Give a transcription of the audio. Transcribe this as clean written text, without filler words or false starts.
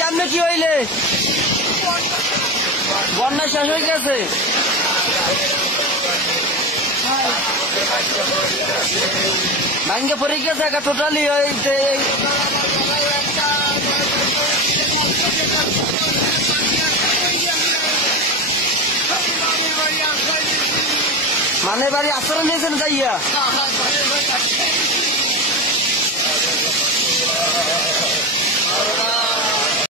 কেমনে কি হইলে বন্যা শেষ হয়ে গেছে ভাঙ্গে পড়ে গেছে টোটালি মানে বাড়ি আশ্রয় নিয়েছেন যাইয়া